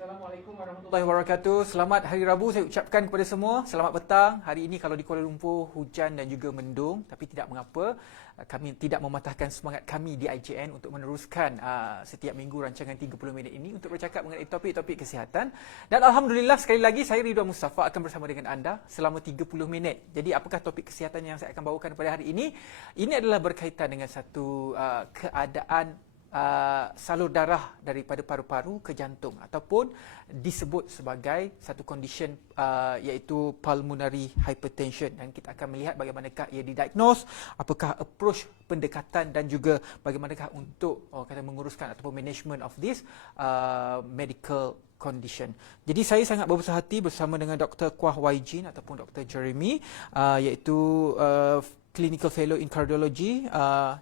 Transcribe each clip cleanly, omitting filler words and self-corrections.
Assalamualaikum warahmatullahi wabarakatuh. Selamat Hari Rabu saya ucapkan kepada semua. Selamat petang. Hari ini kalau di Kuala Lumpur hujan dan juga mendung, tapi tidak mengapa. Kami tidak mematahkan semangat kami di IJN untuk meneruskan setiap minggu rancangan 30 minit ini untuk bercakap mengenai topik-topik kesihatan. Dan alhamdulillah sekali lagi saya Ridwan Mustafa akan bersama dengan anda selama 30 minit. Jadi apakah topik kesihatan yang saya akan bawakan pada hari ini? Ini adalah berkaitan dengan satu keadaan salur darah daripada paru-paru ke jantung ataupun disebut sebagai satu condition iaitu pulmonary hypertension, dan kita akan melihat bagaimanakah ia didiagnose, apakah approach pendekatan dan juga bagaimanakah untuk kata menguruskan ataupun management of this medical condition. Jadi saya sangat berbesar hati bersama dengan Dr. Kwah Wai Jin ataupun Dr. Jeremy iaitu Clinical Fellow in Cardiology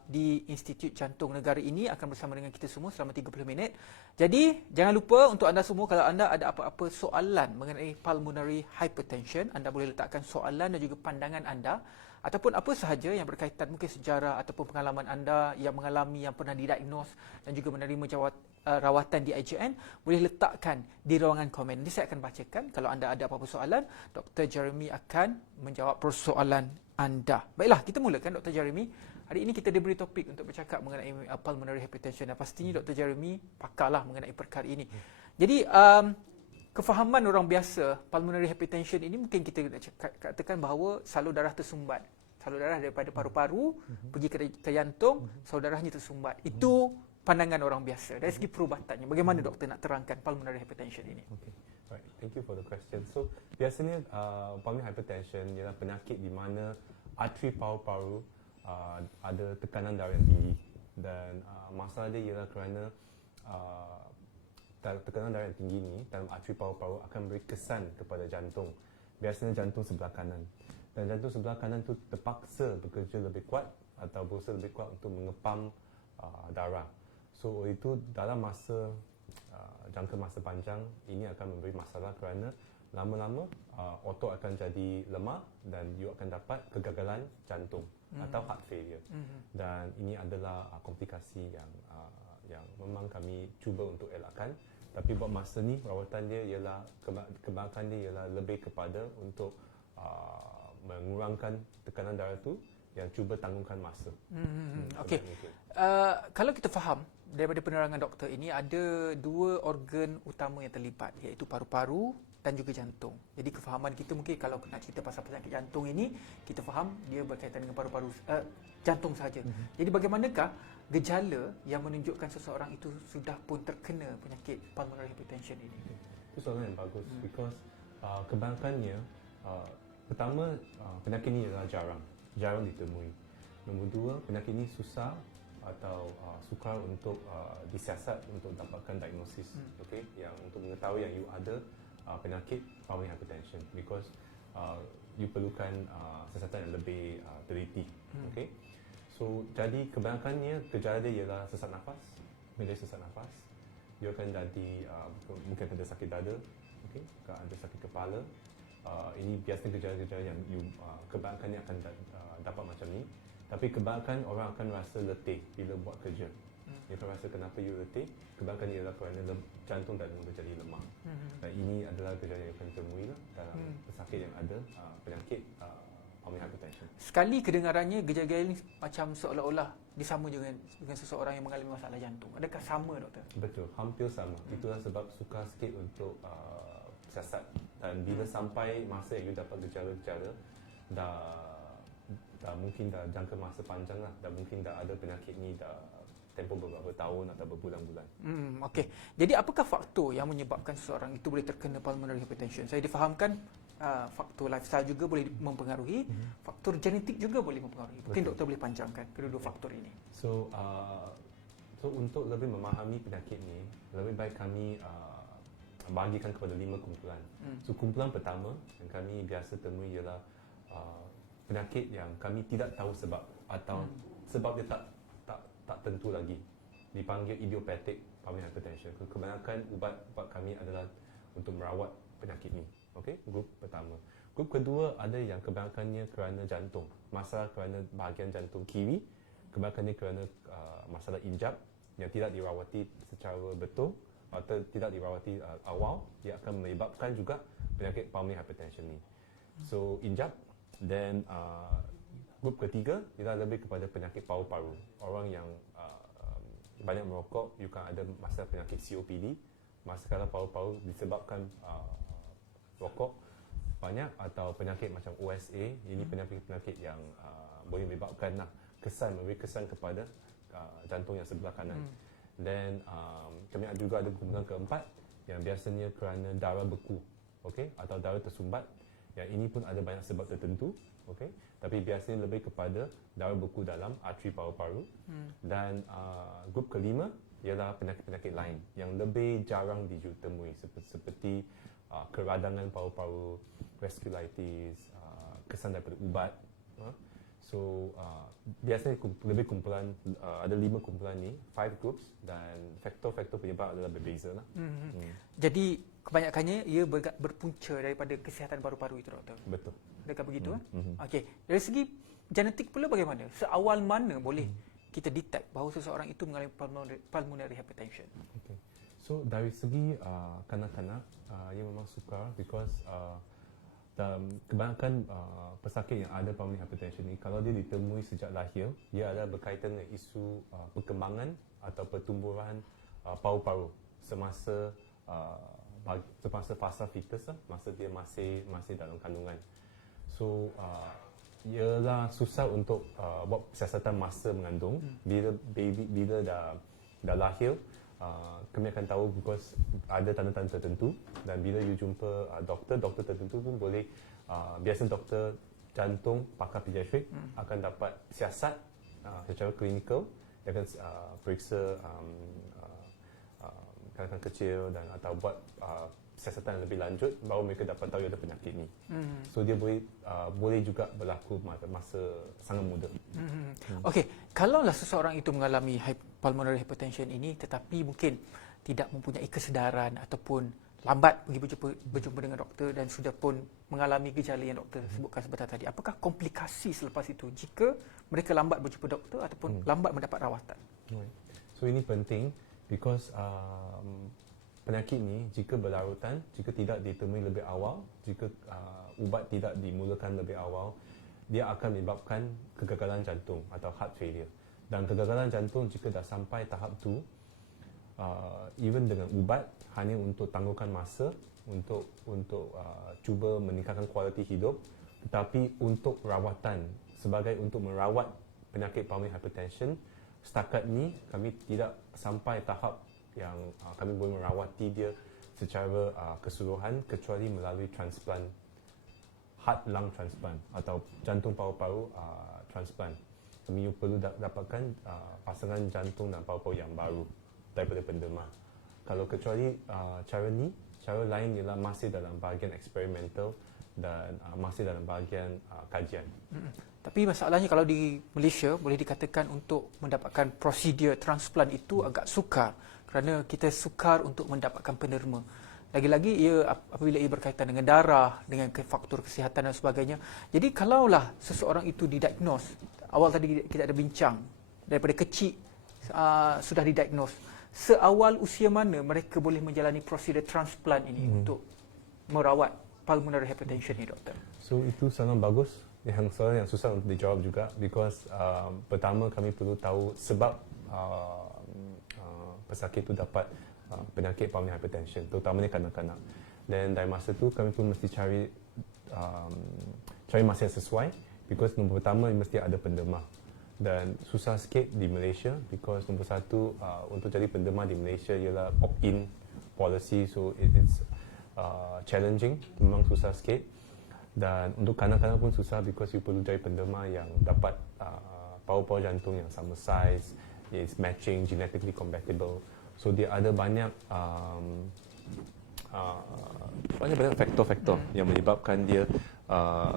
di Institut Jantung Negara ini akan bersama dengan kita semua selama 30 minit. Jadi, jangan lupa untuk anda semua kalau anda ada apa-apa soalan mengenai pulmonary hypertension, anda boleh letakkan soalan dan juga pandangan anda ataupun apa sahaja yang berkaitan mungkin sejarah ataupun pengalaman anda yang mengalami, yang pernah didiagnose dan juga menerima rawatan di IJN, boleh letakkan di ruangan komen. Nanti saya akan bacakan. Kalau anda ada apa-apa soalan, Dr. Jeremy akan menjawab persoalan anda. Baiklah, kita mulakan Dr. Jeremy. Hari ini kita diberi topik untuk bercakap mengenai pulmonary hypertension dan pastinya Dr. Jeremy pakarlah mengenai perkara ini. Jadi kefahaman orang biasa pulmonary hypertension ini mungkin kita katakan bahawa salur darah tersumbat. Salur darah daripada paru-paru pergi ke jantung, salur darahnya tersumbat. Itu pandangan orang biasa. Dari segi perubatannya, bagaimana doktor nak terangkan pulmonary hypertension ini? Okay. Right. Thank you for the question. So, biasanya pulmonary hypertension ialah penyakit di mana arteri paru-paru ada tekanan darah yang tinggi, dan masalah dia ialah kerana tekanan darah yang tinggi ni dalam arteri paru-paru akan beri kesan kepada jantung. Biasanya jantung sebelah kanan. Dan jantung sebelah kanan tu terpaksa bekerja lebih kuat atau berusaha lebih kuat untuk mengepam darah. So itu dalam jangka masa panjang ini akan memberi masalah kerana lama-lama otot akan jadi lemah dan you akan dapat kegagalan jantung atau heart failure. Dan ini adalah komplikasi yang memang kami cuba untuk elakkan. Tapi buat masa ni rawatan dia ialah kebanyakan dia ialah lebih kepada untuk mengurangkan tekanan darah tu yang cuba tangguhkan masa. Okey. Kalau kita faham daripada penerangan doktor ini ada dua organ utama yang terlibat iaitu paru-paru dan juga jantung. Jadi kefahaman kita mungkin kalau nak cerita pasal penyakit jantung ini kita faham dia berkaitan dengan paru-paru jantung saja. Jadi bagaimanakah gejala yang menunjukkan seseorang itu sudah pun terkena penyakit pulmonary hypertension ini? Itu soalan yang bagus because kebanyakannya pertama penyakit ini adalah jarang ditemui. Nombor dua, penyakit ini susah atau sukar untuk disiasat untuk dapatkan diagnosis, okay? Yang untuk mengetahui yang you ada penyakit pulmonary hypertension because you perlukan siasatan yang lebih teliti, okay? So jadi kebanyakannya gejala dia ialah sesak nafas. Bila sesak nafas, you akan jadi mungkin ada sakit dada, okay? Ada sakit kepala. Ini biasanya gejala-gejala yang you kebanyakannya akan dapat macam ni. Tapi kebanyakan orang akan rasa letih bila buat kerja. Dia akan rasa kenapa you letih, kebanyakan ialah kerana jantung dan mula jadi lemah. Dan ini adalah gejala yang akan ditemui dalam pesakit yang ada penyakit pulmonary hypertension. Sekali kedengarannya gejala ini macam seolah-olah disama dengan seseorang yang mengalami masalah jantung. Adakah sama doktor? Betul, hampir sama. Itulah sebab sukar sikit untuk siasat. Dan bila sampai masa yang you dapat gejala-gejala, dah mungkin dah jangka masa panjang lah, dah mungkin dah ada penyakit ni dah tempoh beberapa tahun atau berbulan-bulan. Okey. Jadi apakah faktor yang menyebabkan seseorang itu boleh terkena pulmonary hypertension? Saya difahamkan faktor lifestyle juga boleh mempengaruhi, faktor genetik juga boleh mempengaruhi. Mungkin doktor boleh panjangkan kedua-dua faktor ini. So untuk lebih memahami penyakit ni, lebih baik kami bahagikan kepada 5 kumpulan. So kumpulan pertama yang kami biasa temui ialah penyakit yang kami tidak tahu sebab atau sebab dia tak tentu lagi, dipanggil idiopathic pulmonary hypertension. Kebanyakan ubat kami adalah untuk merawat penyakit ni. Okey, grup pertama. Grup kedua ada yang kebanyakannya kerana jantung, masalah kerana bahagian jantung kiri, kebanyakannya kerana masalah injap yang tidak dirawati secara betul atau tidak dirawati awal, dia akan menyebabkan juga penyakit pulmonary hypertension ni. So injap, then grup ketiga ialah lebih kepada penyakit paru-paru. Orang yang banyak merokok, you kan ada masalah penyakit COPD, masalah paru-paru disebabkan rokok banyak, atau penyakit macam OSA. Ini penyakit-penyakit yang boleh menyebabkan memberi kesan kepada jantung yang sebelah kanan. Then kami juga ada kemungkinan keempat yang biasanya kerana darah beku, okey, atau darah tersumbat. Yang ini pun ada banyak sebab tertentu, okey, tapi biasanya lebih kepada darah beku dalam arteri paru-paru. Dan grup kelima ialah penyakit-penyakit lain yang lebih jarang ditemui, seperti keradangan paru-paru, vasculitis, kesan daripada ubat. So biasanya lebih kumpulan, ada 5 kumpulan ni, 5 groups, dan faktor-faktor penyebab adalah berbeza lah. Jadi kebanyakannya ia berpunca daripada kesihatan paru-paru itu, doktor. Betul. Adakah begitu? Okey. Dari segi genetik pula bagaimana? Seawal mana boleh kita detect bahawa seseorang itu mengalami pulmonary hypertension? Okay. So dari segi kanak-kanak, ia memang sukar, because kebanyakan pesakit yang ada pulmonary hypertension ni, kalau dia ditemui sejak lahir, dia adalah berkaitan dengan isu perkembangan atau pertumbuhan paru-paru semasa fasa fetus lah, masa dia masih dalam kandungan. So ialah susah untuk buat siasatan masa mengandung. Bila dah lahir, kami akan tahu, because ada tanda-tanda tertentu, dan bila you jumpa doktor tertentu pun boleh, biasa doktor jantung, pakar pediatrik akan dapat siasat secara klinikal. Dia akan periksa kanak-kanak kecil dan atau buat siasatan yang lebih lanjut, baru mereka dapat tahu ada penyakit ni. So dia boleh juga berlaku masa sangat muda. Okey, kalaulah seseorang itu mengalami pulmonary hypertension ini tetapi mungkin tidak mempunyai kesedaran ataupun lambat pergi berjumpa dengan doktor dan sudah pun mengalami gejala yang doktor sebutkan sebentar tadi, apakah komplikasi selepas itu jika mereka lambat berjumpa doktor ataupun lambat mendapat rawatan? So ini penting, because penyakit ni jika berlarutan, jika tidak ditemui lebih awal, jika ubat tidak dimulakan lebih awal, dia akan menyebabkan kegagalan jantung atau heart failure. Dan kegagalan jantung jika dah sampai tahap tu, even dengan ubat hanya untuk tangguhkan masa, untuk cuba meningkatkan kualiti hidup, tetapi untuk rawatan, sebagai untuk merawat penyakit pulmonary hypertension, setakat ni kami tidak sampai tahap yang kami boleh merawati dia secara keseluruhan, kecuali melalui transplant, heart lung transplant atau jantung paru-paru transplant. Kami perlu dapatkan pasangan jantung dan paru-paru yang baru daripada pendemar. Kalau kecuali cara lain ialah masih dalam bahagian eksperimental dan masih dalam bahagian kajian. Tapi masalahnya kalau di Malaysia boleh dikatakan untuk mendapatkan prosedur transplant itu agak sukar, kerana kita sukar untuk mendapatkan penerima. Lagi-lagi ia apabila ia berkaitan dengan darah, dengan faktor kesihatan dan sebagainya. Jadi kalaulah seseorang itu didiagnos, awal tadi kita ada bincang, daripada kecil sudah didiagnos, seawal usia mana mereka boleh menjalani prosedur transplant ini untuk merawat pulmonary hypertension ni, doktor? So itu sangat bagus, soalan yang susah untuk dijawab juga, because pertama kami perlu tahu sebab pesakit itu dapat penyakit pulmonary hypertension, terutamanya kanak-kanak. Dan dari masa tu kami pun mesti cari masa yang sesuai, because nombor pertama mesti ada pendemar. Dan susah sikit di Malaysia, because nombor satu, untuk jadi pendemar di Malaysia ialah opt-in policy, so it's challenging, memang susah sikit. Dan untuk kanak-kanak pun susah, because you perlu cari pendemar yang dapat paru-paru jantung yang sama size, it's matching, genetically compatible. So dia ada banyak faktor-faktor yang menyebabkan dia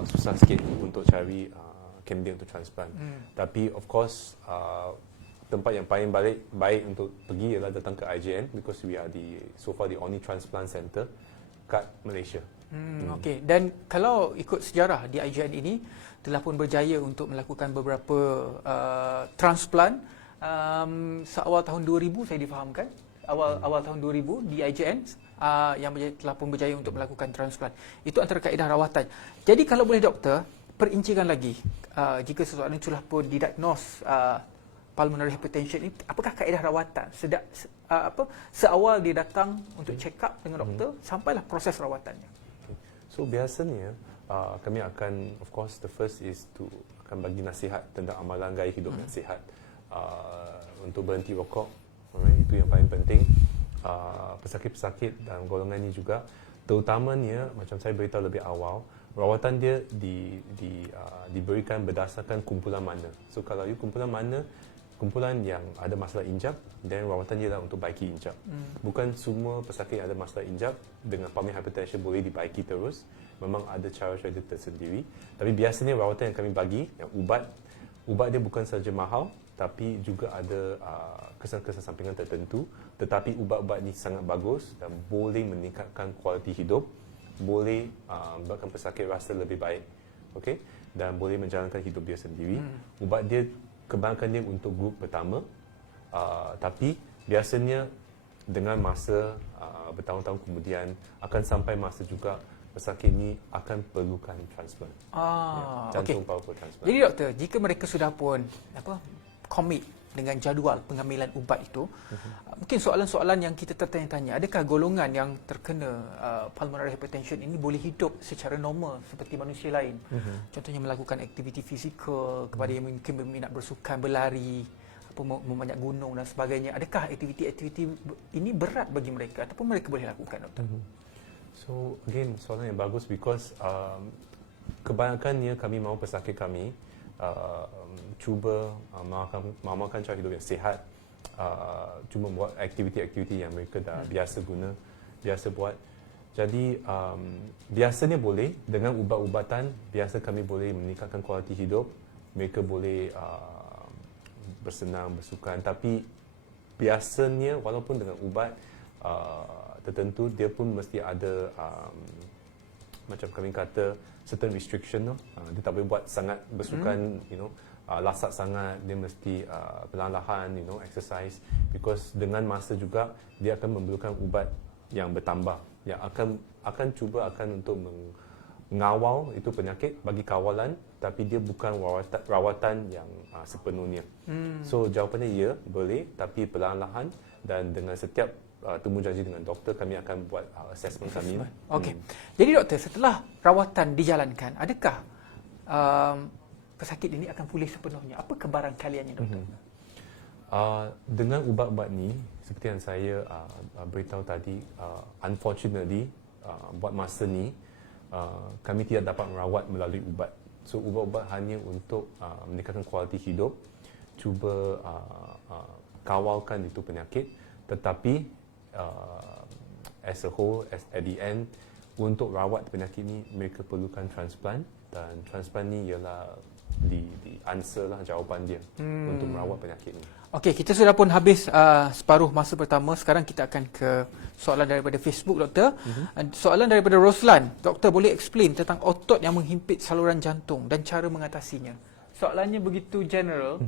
susah sikit untuk cari candidate untuk transplant. Tapi of course tempat yang paling baik untuk pergi ialah datang ke IJN, because we are so far the only transplant center kat Malaysia. Okey, dan kalau ikut sejarah di IJN ini telah pun berjaya untuk melakukan beberapa transplant. Seawal tahun 2000 saya difahamkan, awal tahun 2000 di IJN yang telah pun berjaya untuk melakukan transplant. Itu antara kaedah rawatan. Jadi kalau boleh doktor, perincikan lagi jika seseorang telah pun didiagnose pulmonary hypertension ini, apakah kaedah rawatan seawal dia datang untuk check up dengan doktor sampailah proses rawatannya. So biasanya kami akan, of course, the first is to akan bagi nasihat tentang amalan gaya hidup yang sihat, untuk berhenti rokok. Alright, itu yang paling penting. Pesakit-pesakit dalam golongan ini juga, terutamanya macam saya beritahu lebih awal, rawatan dia diberikan berdasarkan kumpulan mana. So kalau you kumpulan mana, kumpulan yang ada masalah injap, dan rawatan dia adalah untuk baiki injap. Bukan semua pesakit yang ada masalah injap dengan pulmonary hypertension boleh dibaiki terus. Memang ada cara-cara dia tersendiri. Tapi biasanya rawatan yang kami bagi, yang ubat dia bukan sahaja mahal, tapi juga ada kesan-kesan sampingan tertentu. Tetapi ubat-ubat ini sangat bagus dan boleh meningkatkan kualiti hidup, boleh membuatkan pesakit rasa lebih baik, okay? Dan boleh menjalankan hidup dia sendiri. Ubat dia, kebanyakan dia untuk grup pertama, tapi biasanya dengan masa bertahun-tahun kemudian akan sampai masa juga pesakit ini akan perlukan transplant. Jantung paru transplant. Jadi doktor, jika mereka sudah pun commit dengan jadual pengambilan ubat itu, mungkin soalan-soalan yang kita tertanya-tanya, adakah golongan yang terkena pulmonary hypertension ini boleh hidup secara normal seperti manusia lain? Contohnya melakukan aktiviti fizikal, kepada yang mungkin berminat bersukan, berlari, memanjat gunung dan sebagainya. Adakah aktiviti-aktiviti ini berat bagi mereka ataupun mereka boleh lakukan, doktor? So again, soalan yang bagus because kebanyakannya kami mahu pesakit kami cuba mengamalkan cara hidup yang sihat, cuma buat aktiviti-aktiviti yang mereka dah biasa buat. Jadi biasanya boleh dengan ubat-ubatan, biasa kami boleh meningkatkan kualiti hidup, mereka boleh bersenam, bersukan, tapi biasanya walaupun dengan ubat tertentu, dia pun mesti ada macam kami kata certain restriction. Dia tak boleh buat sangat bersukan, lasak sangat. Dia mesti perlahan-lahan, exercise, because dengan masa juga dia akan memerlukan ubat yang bertambah, yang akan cuba untuk mengawal itu penyakit, bagi kawalan, tapi dia bukan rawatan yang sepenuhnya. So jawapannya ya, boleh, tapi perlahan-lahan, dan dengan setiap temu janji dengan doktor, kami akan buat assessment kami. Okey. Jadi doktor, setelah rawatan dijalankan, adakah pesakit ini akan pulih sepenuhnya? Apa kebarangkaliannya, doktor? Dengan ubat-ubat ni, seperti yang saya beritahu tadi, unfortunately, buat masa ni, kami tidak dapat merawat melalui ubat. So ubat-ubat hanya untuk meningkatkan kualiti hidup, cuba kawalkan itu penyakit, tetapi as a whole, at the end, untuk rawat penyakit ni mereka perlukan transplant, dan transplant ni ialah the answer lah, jawapan dia untuk merawat penyakit ni. Okey, kita sudah pun habis separuh masa pertama. Sekarang kita akan ke soalan daripada Facebook, doktor. Soalan daripada Roslan. Doktor, boleh explain tentang otot yang menghimpit saluran jantung dan cara mengatasinya? Soalannya begitu general.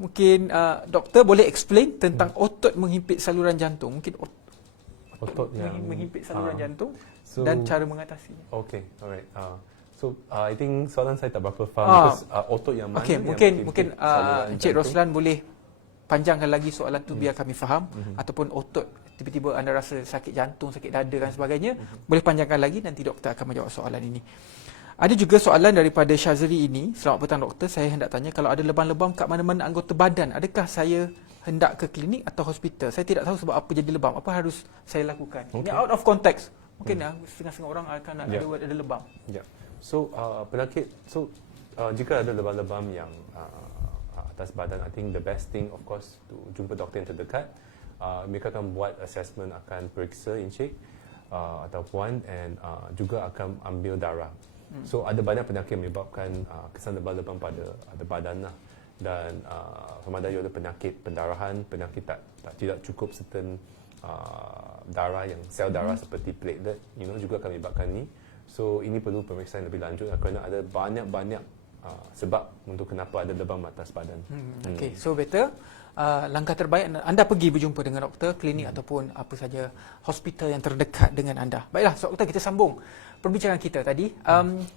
Mungkin doktor boleh explain tentang otot menghimpit saluran jantung. Mungkin otot yang menghimpit saluran jantung dan cara mengatasinya. Okay, alright. So I think soalan saya tak berapa faham, because otot yang mana yang mungkin Encik Roslan boleh panjangkan lagi soalan tu biar kami faham, ataupun otot tiba-tiba anda rasa sakit jantung, sakit dada dan sebagainya, boleh panjangkan lagi, nanti doktor akan menjawab soalan ini. Ada juga soalan daripada Syazri ini. Selamat petang doktor, saya hendak tanya, kalau ada lebam-lebam kat mana-mana anggota badan, adakah saya hendak ke klinik atau hospital? Saya tidak tahu sebab apa jadi lebam, apa harus saya lakukan? Ini out of context. Mungkin setengah-setengah orang akan ada lebam. So jika ada lebam-lebam yang atas badan, I think the best thing, of course, to jumpa doktor yang terdekat. Mereka akan buat assessment, akan periksa encik atau puan, and juga akan ambil darah. So ada banyak penyakit yang menyebabkan kesan lebam-lebam pada badan lah. Dan sama ada ada penyakit pendarahan, penyakit tidak cukup certain darah, yang sel darah seperti platelet, juga akan menyebabkan ni. So ini perlu pemeriksaan lebih lanjut kerana ada banyak-banyak sebab untuk kenapa ada lebam atas badan. Okay, so better langkah terbaik anda pergi berjumpa dengan doktor, klinik ataupun apa saja hospital yang terdekat dengan anda. Baiklah, so, doktor, kita sambung perbincangan kita tadi.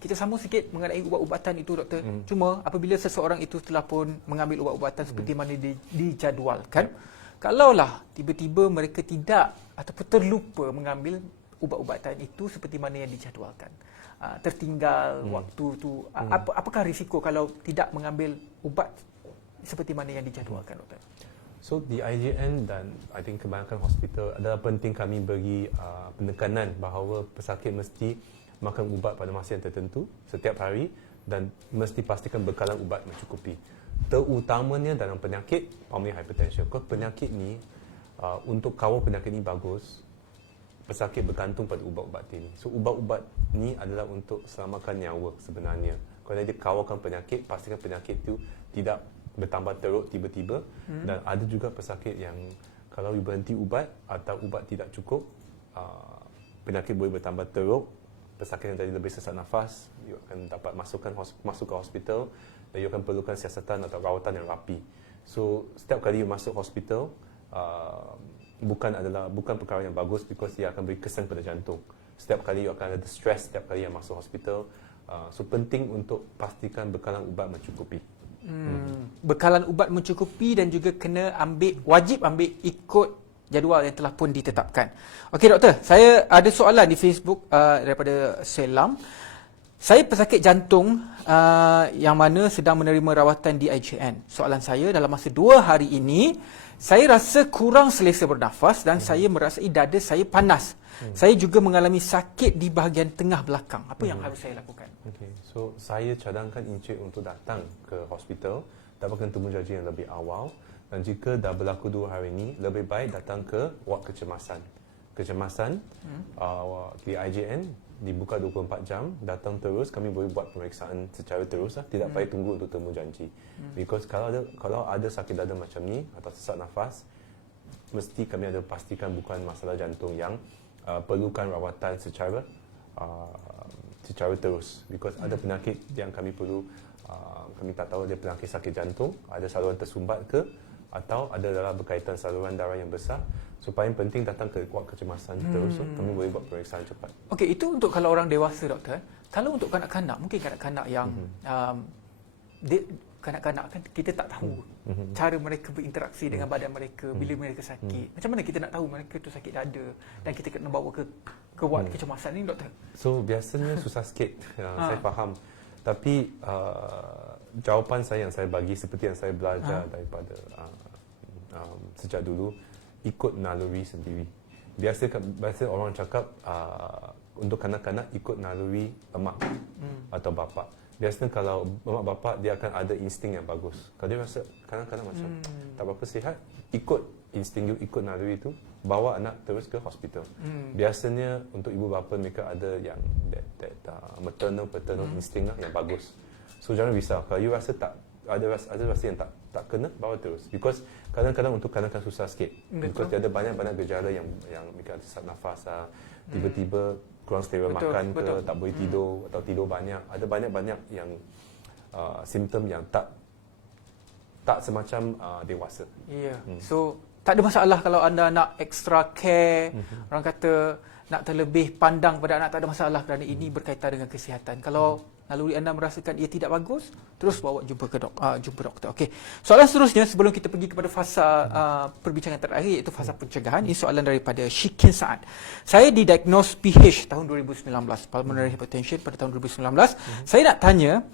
Kita sambung sikit mengenai ubat-ubatan itu, doktor. Cuma apabila seseorang itu telah pun mengambil ubat-ubatan seperti mana dijadualkan, kalaulah tiba-tiba mereka tidak ataupun terlupa mengambil ubat-ubatan itu seperti mana yang dijadualkan, tertinggal waktu tu, apakah risiko kalau tidak mengambil ubat seperti mana yang dijadualkan, doktor? So di IJN dan I think kebanyakan hospital adalah penting kami bagi penekanan bahawa pesakit mesti makan ubat pada masa yang tertentu setiap hari dan mesti pastikan bekalan ubat mencukupi. Terutamanya dalam penyakit pulmonary hypertension. Kalau penyakit ni untuk kawal penyakit ni bagus, pesakit bergantung pada ubat-ubat ini. So ubat-ubat ni adalah untuk selamatkan nyawa sebenarnya. Kalau dia kawalkan penyakit, pastikan penyakit itu tidak bertambah teruk tiba-tiba. Dan ada juga pesakit yang kalau berhenti ubat atau ubat tidak cukup, penyakit boleh bertambah teruk. Pesakit yang tadi lebih sesak nafas, you akan dapat masuk ke hospital dan you akan perlukan siasatan atau rawatan yang rapi. So setiap kali you masuk hospital, bukan perkara yang bagus because dia akan beri kesan pada jantung. Setiap kali you akan ada stress setiap kali yang masuk hospital. So penting untuk pastikan bekalan ubat mencukupi. Bekalan ubat mencukupi dan juga wajib ambil ikut jadual yang telah pun ditetapkan. Okey, doktor, saya ada soalan di Facebook daripada Selam. Saya pesakit jantung yang mana sedang menerima rawatan di IJN. Soalan saya, dalam masa 2 hari ini saya rasa kurang selesa bernafas dan saya merasai dada saya panas. Saya juga mengalami sakit di bahagian tengah belakang. Apa yang harus saya lakukan? Okay. So saya cadangkan Encik untuk datang ke hospital, dapatkan temujanji yang lebih awal, dan jika dah berlaku 2 hari ini, lebih baik datang ke ward kecemasan. Di IJN dibuka 24 jam, datang terus, kami boleh buat pemeriksaan secara terus lah, tidak payah tunggu untuk temujanji. Because kalau ada sakit dada macam ni atau sesak nafas, mesti kami ada pastikan bukan masalah jantung yang perlukan rawatan secara terus. Because ada penyakit yang kami perlu, kami tak tahu dia penyakit sakit jantung, ada saluran tersumbat ke, atau ada dalam berkaitan saluran darah yang besar. So paling penting datang ke ward kecemasan terus, so kami boleh buat pemeriksaan cepat. Okey, itu untuk kalau orang dewasa, doktor. Kalau untuk kanak-kanak, mungkin kanak-kanak yang kanak-kanak kan kita tak tahu cara mereka berinteraksi dengan badan mereka bila mereka sakit. Macam mana kita nak tahu mereka tu sakit dada dan kita kena bawa ke ward kecemasan ni, doktor? So biasanya susah sikit, saya faham. Tapi jawapan saya yang saya bagi seperti yang saya belajar daripada sejak dulu, ikut naluri sendiri. Biasa orang cakap untuk kanak-kanak ikut naluri emak atau bapa. Biasanya kalau emak bapa dia akan ada insting yang bagus. Kalau dia rasa kanak-kanak macam tak berapa sihat, ikut insting you, ikut naluri itu, bawa anak terus ke hospital. Biasanya untuk ibu bapa mereka ada yang that maternal paternal insting lah yang bagus. So jangan risau kalau you rasa tak ada rasa yang tak kena, bawa terus. Because kadang-kadang untuk kanak-kanak susah sikit. Because dia ada banyak gejala yang mereka ada sesak nafas, tiba-tiba kurang selera makan ke, tak boleh tidur atau tidur banyak. Ada banyak yang simptom yang tak semacam dewasa. Ya. So tak ada masalah kalau anda nak extra care, orang kata nak terlebih pandang pada anak, tak ada masalah kerana ini berkaitan dengan kesihatan. Kalau naluri anda merasakan ia tidak bagus, terus bawa jumpa doktor. Okey. Soalan seterusnya sebelum kita pergi kepada fasa perbincangan terakhir, iaitu fasa pencegahan. Ini soalan daripada Shikin Saad. Saya didiagnos PH tahun 2019, pulmonary hypertension pada tahun 2019. Saya nak tanya,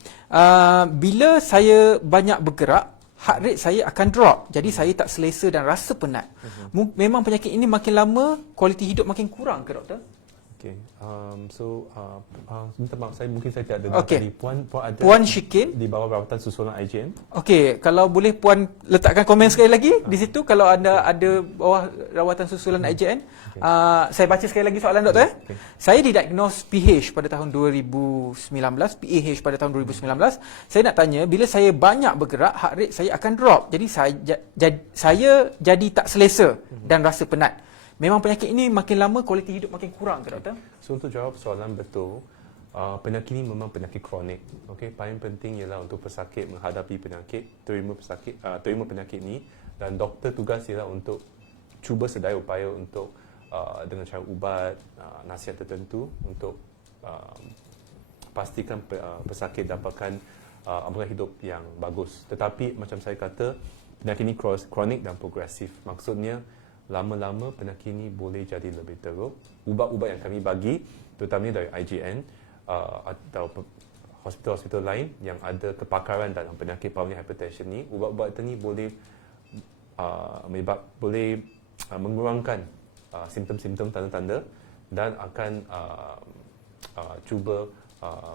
bila saya banyak bergerak, heart rate saya akan drop. Jadi saya tak selesa dan rasa penat. Memang penyakit ini makin lama, kualiti hidup makin kurang ke, doktor? Okay. Minta maaf, mungkin saya tidak ada tadi. Puan Shikin di bawah rawatan susulan IJN. Okey, kalau boleh Puan letakkan komen sekali lagi di situ kalau anda ada bawah rawatan susulan IJN. Saya baca sekali lagi soalan, doktor. Saya didiagnos PH pada tahun 2019, PAH pada tahun 2019. Saya nak tanya, bila saya banyak bergerak, heart rate saya akan drop. Jadi saya jadi tak selesa dan rasa penat. Memang penyakit ini makin lama kualiti hidup makin kurang ke, doktor? So untuk jawab soalan betul, penyakit ini memang penyakit kronik. Okey, paling penting ialah untuk pesakit menghadapi penyakit, terima penyakit ini dan doktor tugas ialah untuk cuba sedaya upaya untuk dengan cara ubat, nasihat tertentu untuk pastikan pesakit dapatkan ampunan hidup yang bagus. Tetapi macam saya kata, penyakit ini kronik dan progresif. Maksudnya lama-lama penyakit ini boleh jadi lebih teruk. Ubat-ubat yang kami bagi, terutamanya dari IJN atau hospital-hospital lain yang ada kepakaran dalam penyakit pulmonary hypertension ni, ubat-ubat ini boleh boleh mengurangkan simptom-simptom tanda-tanda dan akan cuba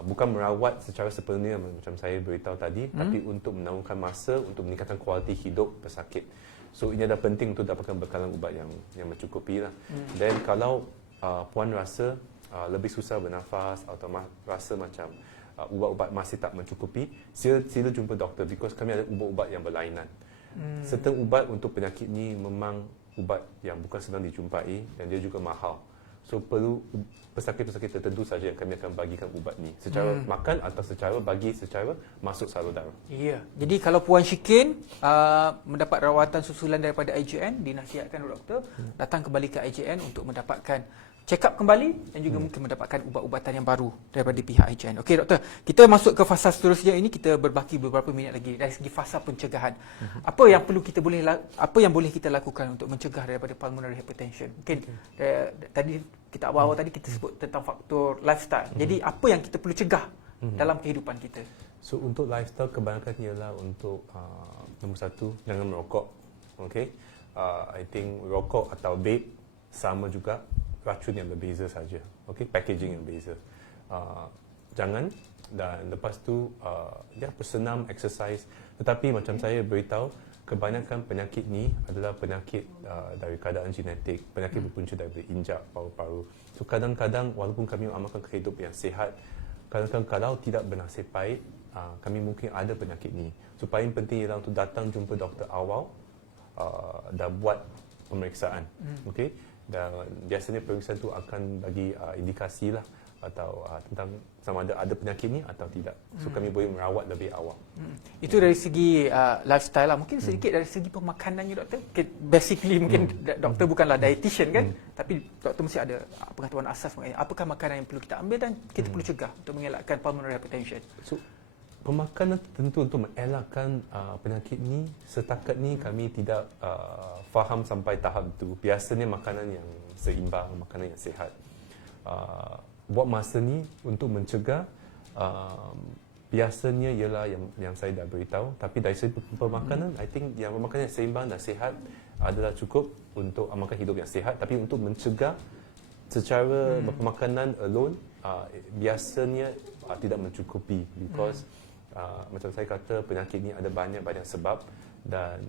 bukan merawat secara sepenuhnya macam saya beritahu tadi, tapi untuk menangguhkan masa untuk meningkatkan kualiti hidup pesakit. So ini adalah penting untuk dapatkan bekalan ubat yang mencukupi lah. Dan kalau puan rasa lebih susah bernafas atau rasa macam ubat-ubat masih tak mencukupi, sila jumpa doktor, because kami ada ubat-ubat yang berlainan. Serta ubat untuk penyakit ni memang ubat yang bukan senang dijumpai dan dia juga mahal. So perlu pesakit-pesakit tertentu saja yang kami akan bagikan ubat ni secara makan atau secara masuk salur darah. Ya. Jadi kalau Puan Shikin mendapat rawatan susulan daripada IJN, dinasihatkan oleh doktor, datang kembali ke IJN untuk mendapatkan check up kembali dan juga mungkin mendapatkan ubat-ubatan yang baru daripada pihak IJN. Okey doktor, kita masuk ke fasa seterusnya. Ini kita berbaki beberapa minit lagi dari segi fasa pencegahan. Apa yang boleh kita lakukan untuk mencegah daripada pulmonary hypertension? Mungkin tadi kita awal tadi kita sebut tentang faktor lifestyle. Jadi apa yang kita perlu cegah dalam kehidupan kita? So untuk lifestyle kebanyakan ialah untuk nombor satu, jangan merokok. Okay, I think rokok atau vape sama juga, racun yang berbeza saja. Okay, packaging yang berbeza. Jangan, dan lepas tu bersenam, exercise. Tetapi macam saya beritahu, kebanyakan penyakit ni adalah penyakit dari keadaan genetik, penyakit berpunca daripada injak paru-paru. So kadang-kadang walaupun kami mengamalkan kehidupan yang sihat, kadang-kadang kalau tidak bernasib baik, kami mungkin ada penyakit ni. So paling penting ialah untuk datang jumpa doktor awal dan buat pemeriksaan. Okay? Dan biasanya pemeriksaan tu akan bagi indikasi lah atau tentang sama ada penyakit ni atau tidak. So kami boleh merawat lebih awal. Itu dari segi lifestyle lah. Mungkin sedikit dari segi pemakanannya doktor. Basically mungkin doktor bukanlah dietitian kan, tapi doktor mesti ada pengetahuan asas mengenai apakah makanan yang perlu kita ambil dan kita perlu cegah untuk mengelakkan pulmonary hypertension. So pemakanan tentu untuk mengelakkan penyakit ni, setakat ni kami tidak faham sampai tahap itu. Biasanya makanan yang seimbang, makanan yang sihat. Buat masa ni untuk mencegah, biasanya ialah yang saya dah beritahu. Tapi dari segi pemakanan, I think yang pemakanan yang seimbang dan sihat adalah cukup untuk amalkan hidup yang sihat. Tapi untuk mencegah secara pemakanan alone, biasanya tidak mencukupi, because macam saya kata, penyakit ni ada banyak sebab, dan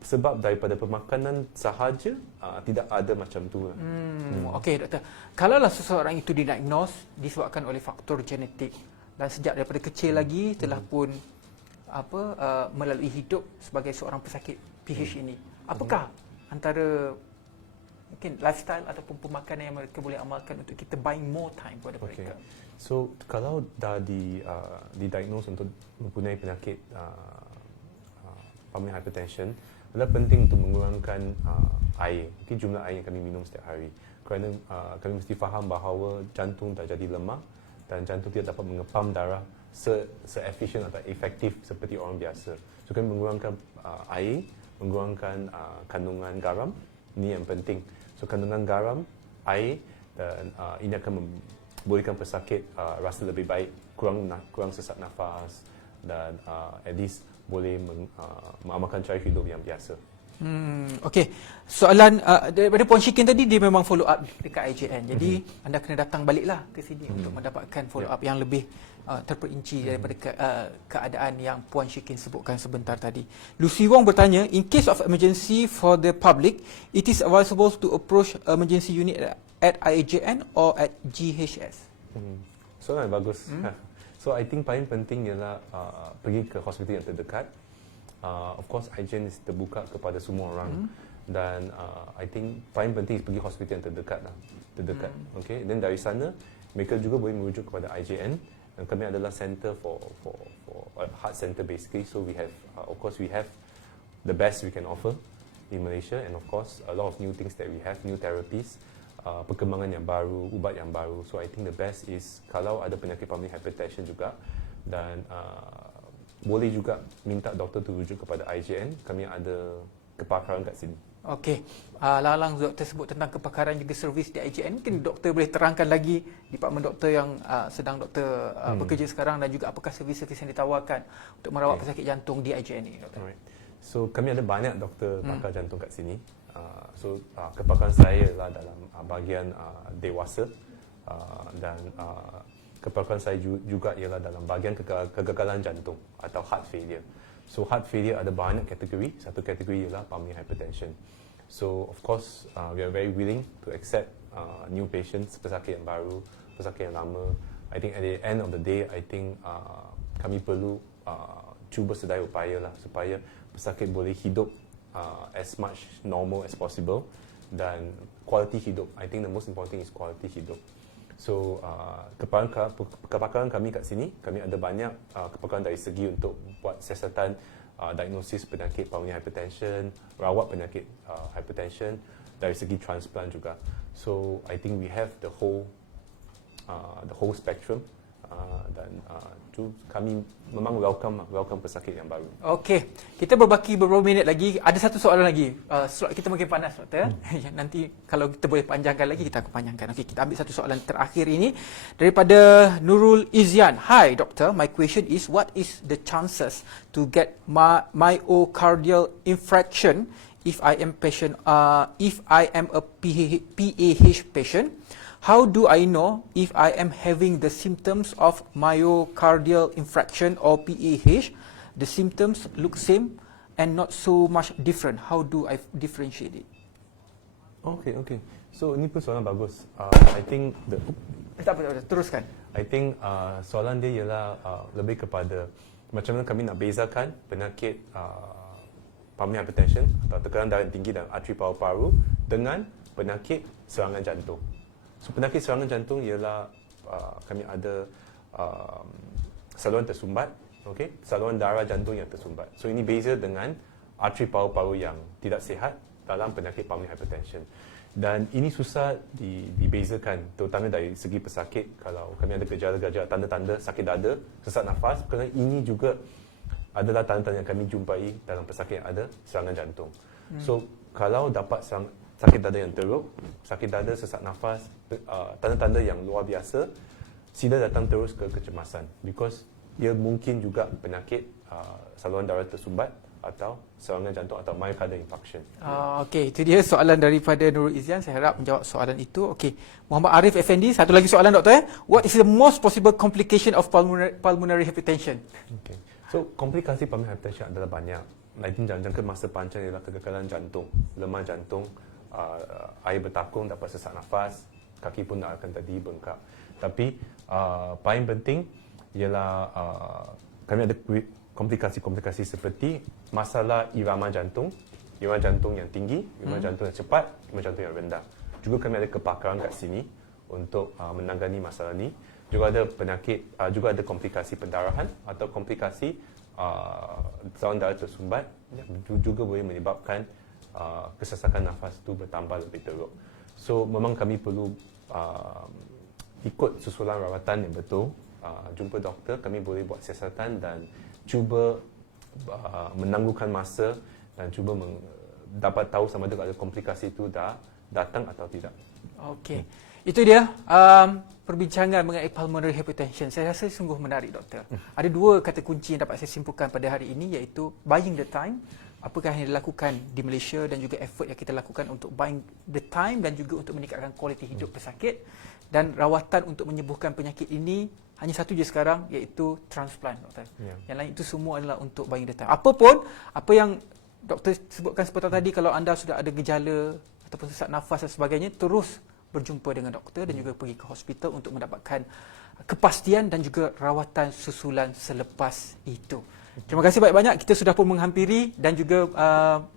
sebab daripada pemakanan sahaja tidak ada macam tu. Okey doktor, kalaulah seseorang itu didiagnos disebabkan oleh faktor genetik dan sejak daripada kecil lagi telah pun melalui hidup sebagai seorang pesakit PH ini, apakah antara mungkin lifestyle ataupun pemakanan yang mereka boleh amalkan untuk kita buying more time kepada mereka? So kalau dah didiagnose untuk mempunyai penyakit pulmonary hypertension, adalah penting untuk mengurangkan air, jumlah air yang kami minum setiap hari. Kerana kami mesti faham bahawa jantung dah jadi lemah dan jantung tidak dapat mengepam darah se-efisien atau efektif seperti orang biasa. So kami mengurangkan air, mengurangkan kandungan garam, ini yang penting. So kandungan garam, air, dan ini akan membolehkan pesakit rasa lebih baik, kurang sesak nafas, dan at least boleh mengamalkan cara hidup yang biasa. Okey. Soalan daripada Puan Shikin tadi, dia memang follow up dekat IJN. Jadi anda kena datang baliklah ke sini untuk mendapatkan follow up yang lebih terperinci daripada keadaan yang Puan Shikin sebutkan sebentar tadi. Lucy Wong bertanya, in case of emergency for the public, it is advisable to approach emergency unit at IJN or at GHS? Soalan bagus. So I think paling penting ialah pergi ke hospital yang terdekat. Of course IJN is terbuka kepada semua orang, dan I think paling penting pergi hospital yang terdekat. Okay. Dan dari sana mereka juga boleh merujuk kepada IJN, dan kami adalah center for heart center basically. So we have of course we have the best we can offer in Malaysia, and of course a lot of new things that we have, new therapies, perkembangan yang baru, ubat yang baru. So I think the best is kalau ada penyakit pulmonary hypertension juga, dan boleh juga minta doktor tu rujuk kepada IJN. Kami ada kepakaran kat sini. Okey, Lalang doktor sebut tentang kepakaran juga servis di IJN. Mungkin doktor boleh terangkan lagi departmen doktor yang sedang doktor bekerja sekarang, dan juga apakah servis-servis yang ditawarkan untuk merawat pesakit jantung di IJN ini, doktor? Alright. So kami ada banyak doktor pakar jantung kat sini. Kepakaran saya ialah dalam bahagian dewasa, dan kepakaran saya juga ialah dalam bahagian kegagalan jantung atau heart failure. So heart failure ada banyak kategori. Satu kategori ialah pulmonary hypertension. So of course we are very willing to accept new patients, pesakit yang baru, pesakit yang lama. I think at the end of the day, I think kami perlu cuba sedaya upaya lah supaya pesakit boleh hidup as much normal as possible, dan quality hidup. I think the most important thing is quality hidup. So kepakaran kami kat sini, kami ada banyak kepakaran dari segi untuk buat siasatan diagnosis penyakit pulmonary hypertension, rawat penyakit hypertension, dari segi transplant juga. So I think we have the whole spectrum, dan kami memang welcome pesakit yang baru. Okey, kita berbaki beberapa minit lagi. Ada satu soalan lagi. Slot kita mungkin panas, doktor. Nanti kalau kita boleh panjangkan lagi, kita akan panjangkan. Okey, kita ambil satu soalan terakhir ini daripada Nurul Izyan. Hi, doctor. My question is, what is the chances to get myocardial infarction if I am a PAH patient? How do I know if I am having the symptoms of myocardial infarction or PAH? The symptoms look same and not so much different. How do I differentiate it? Okay. So ini pun soalan bagus. I think Tak apa, teruskan. I think soalan dia ialah lebih kepada macam mana kami nak bezakan penyakit pulmonary hypertension atau tekanan darah tinggi dan arteri paru-paru dengan penyakit serangan jantung. So penyakit serangan jantung ialah kami ada saluran tersumbat, okey, saluran darah jantung yang tersumbat. So ini beza dengan arteri paru-paru yang tidak sihat dalam penyakit pulmonary hypertension. Dan ini susah dibezakan, terutama dari segi pesakit. Kalau kami ada gejala-gejala tanda-tanda sakit dada, sesak nafas, kerana ini juga adalah tanda-tanda yang kami jumpai dalam pesakit yang ada serangan jantung. So kalau dapat sakit dada yang teruk, sakit dada, sesak nafas, tanda-tanda yang luar biasa, sila datang terus ke kecemasan, because ia mungkin juga penyakit saluran darah tersumbat atau serangan jantung atau myocardial infarction. Okey, itu dia soalan daripada Nurul Izyan. Saya harap menjawab soalan itu. Okey, Muhammad Arif Effendi, satu lagi soalan, doktor. What is the most possible complication of pulmonary hypertension? Okay. So komplikasi pulmonary hypertension adalah banyak. Jangka masa panjang ialah kegagalan jantung, lemah jantung, air bertakung, dapat sesak nafas, kaki pun akan jadi bengkak. Tapi paling penting ialah kami ada komplikasi-komplikasi seperti masalah irama jantung yang tinggi, irama jantung yang cepat, irama jantung yang rendah. Juga kami ada kepakaran kat sini untuk menangani masalah ni. Juga ada penyakit, juga ada komplikasi pendarahan atau komplikasi saluran darah tersumbat, juga boleh menyebabkan kesesakan nafas itu bertambah lebih teruk. So memang kami perlu ikut susulan rawatan yang betul, jumpa doktor, kami boleh buat siasatan dan cuba menangguhkan masa dan cuba dapat tahu sama ada komplikasi itu dah datang atau tidak. Okey. Itu dia perbincangan mengenai pulmonary hypertension. Saya rasa sungguh menarik, doktor. Ada dua kata kunci yang dapat saya simpulkan pada hari ini, iaitu buying the time. Apakah yang dilakukan di Malaysia dan juga effort yang kita lakukan untuk buying the time dan juga untuk meningkatkan kualiti hidup pesakit, dan rawatan untuk menyembuhkan penyakit ini hanya satu je sekarang, iaitu transplant, doktor. Yang lain itu semua adalah untuk buying the time. Apa yang doktor sebutkan seperti tadi, kalau anda sudah ada gejala ataupun sesak nafas dan sebagainya, terus berjumpa dengan doktor dan juga pergi ke hospital untuk mendapatkan kepastian dan juga rawatan susulan selepas itu. Terima kasih banyak-banyak. Kita sudah pun menghampiri dan juga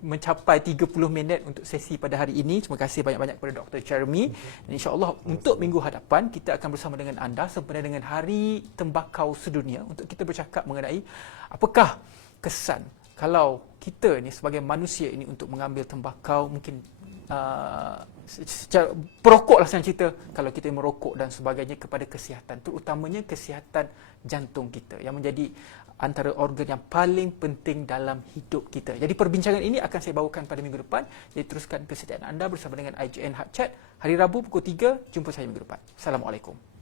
mencapai 30 minit untuk sesi pada hari ini. Terima kasih banyak-banyak kepada Dr. Jeremy. Dan insya-Allah untuk minggu hadapan kita akan bersama dengan anda sempena dengan Hari Tembakau Sedunia untuk kita bercakap mengenai apakah kesan kalau kita ni sebagai manusia ini untuk mengambil tembakau, mungkin secara perokok lah senang cerita, kalau kita merokok dan sebagainya, kepada kesihatan, terutamanya kesihatan jantung kita yang menjadi antara organ yang paling penting dalam hidup kita. Jadi perbincangan ini akan saya bawakan pada minggu depan. Jadi teruskan kesetiaan anda bersama dengan IGN Hard Chat hari Rabu pukul 3. Jumpa saya minggu depan. Assalamualaikum.